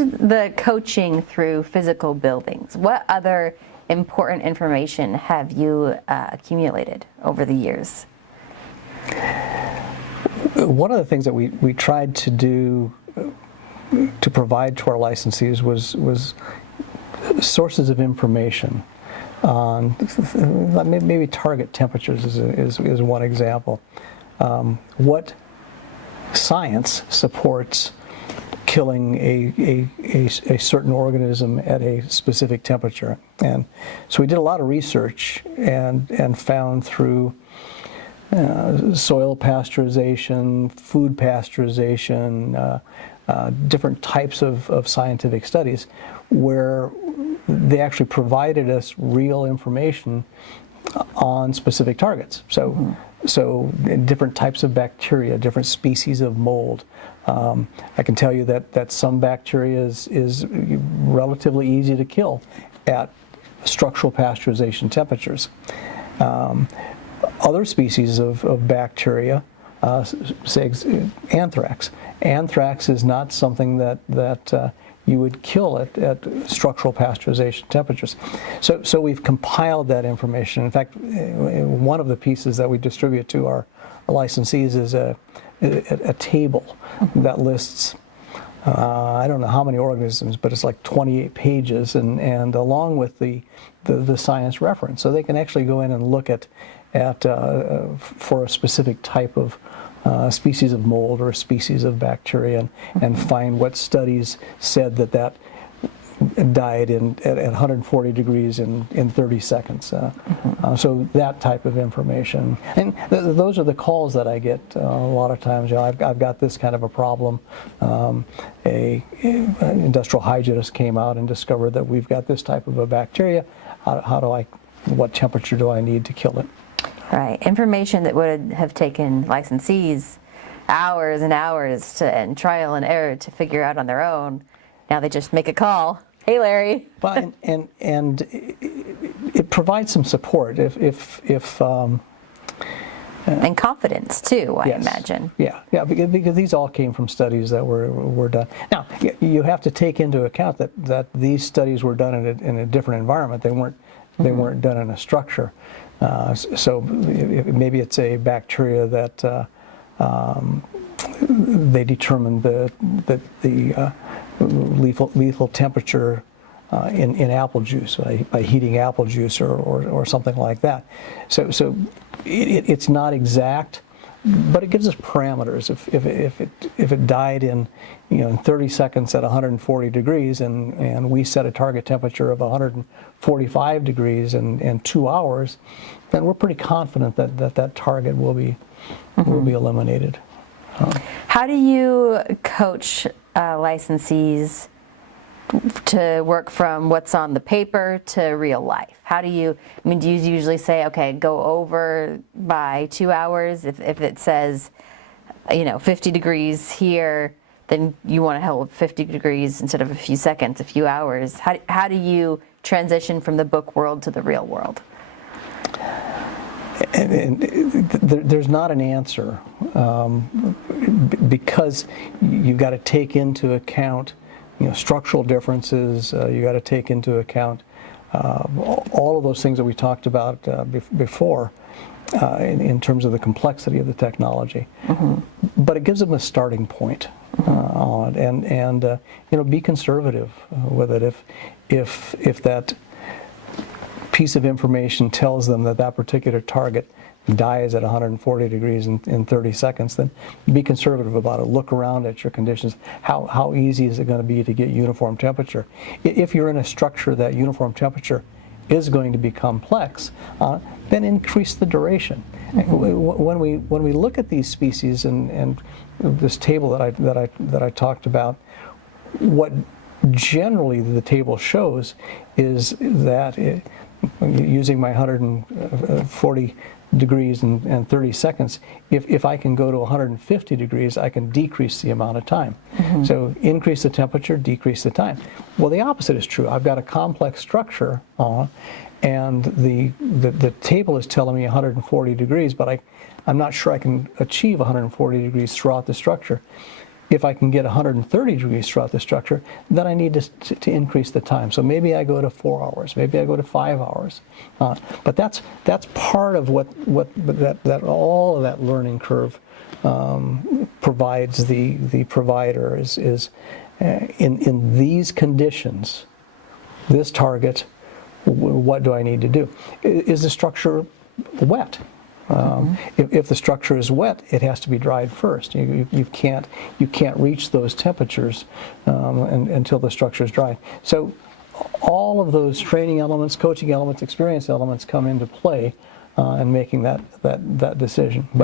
Beyond the coaching through physical buildings, what other important information have you accumulated over the years? One of the things that we tried to do to provide to our licensees was sources of information on maybe target temperatures is one example. What science supports killing a certain organism at a specific temperature? And so we did a lot of research and found through soil pasteurization, food pasteurization, different types of scientific studies where they actually provided us real information on specific targets. So different types of bacteria, different species of mold. I can tell you that some bacteria is relatively easy to kill at structural pasteurization temperatures. Other species of bacteria, say anthrax. Anthrax is not something that you would kill at structural pasteurization temperatures. So we've compiled that information. In fact, one of the pieces that we distribute to our licensees is a table that lists I don't know how many organisms, but it's like 28 pages, and along with the science reference, so they can actually go in and look at for a specific type of species of mold or a species of bacteria, and find what studies said that died at 140 degrees in 30 seconds. So that type of information. And those are the calls that I get a lot of times. You know, I've got this kind of a problem. An industrial hygienist came out and discovered that we've got this type of a bacteria. What temperature do I need to kill it? Right. Information that would have taken licensees hours and hours and trial and error to figure out on their own. Now they just make a call. Hey, Larry. But and it provides some support if and confidence too, I yes. imagine. Yeah, because these all came from studies that were done. Now you have to take into account that these studies were done in a different environment. They weren't done in a structure. So maybe it's a bacteria that they determined that the lethal temperature in apple juice by heating apple juice or something like that. So it's not exact, but it gives us parameters. If it died in 30 seconds at 140 degrees and we set a target temperature of 145 degrees in 2 hours, then we're pretty confident that target will be eliminated. How do you coach licensees to work from what's on the paper to real life? How do you usually say, okay, go over by 2 hours? If it says, 50 degrees here, then you want to hold 50 degrees instead of a few seconds, a few hours. How do you transition from the book world to the real world? And there's not an answer because you've got to take into account structural differences. You got to take into account all of those things that we talked about before in terms of the complexity of the technology. But it gives them a starting point on it, and be conservative with it. If that piece of information tells them that particular target dies at 140 degrees in 30 seconds, then be conservative about it. Look around at your conditions. How easy is it going to be to get uniform temperature? If you're in a structure that uniform temperature is going to be complex, then increase the duration. When we look at these species and this table that I talked about, what generally the table shows is that using my 140 degrees and 30 seconds, if I can go to 150 degrees, I can decrease the amount of time. So increase the temperature, decrease the time. Well, the opposite is true. I've got a complex structure and the table is telling me 140 degrees, but I'm not sure I can achieve 140 degrees throughout the structure. If I can get 130 degrees throughout the structure, then I need to increase the time. So maybe I go to 4 hours, maybe I go to 5 hours. But that's part of what all of that learning curve provides the provider is in these conditions, this target, what do I need to do? Is the structure wet? If the structure is wet, it has to be dried first. You can't reach those temperatures until the structure is dry. So all of those training elements, coaching elements, experience elements come into play in making that decision. But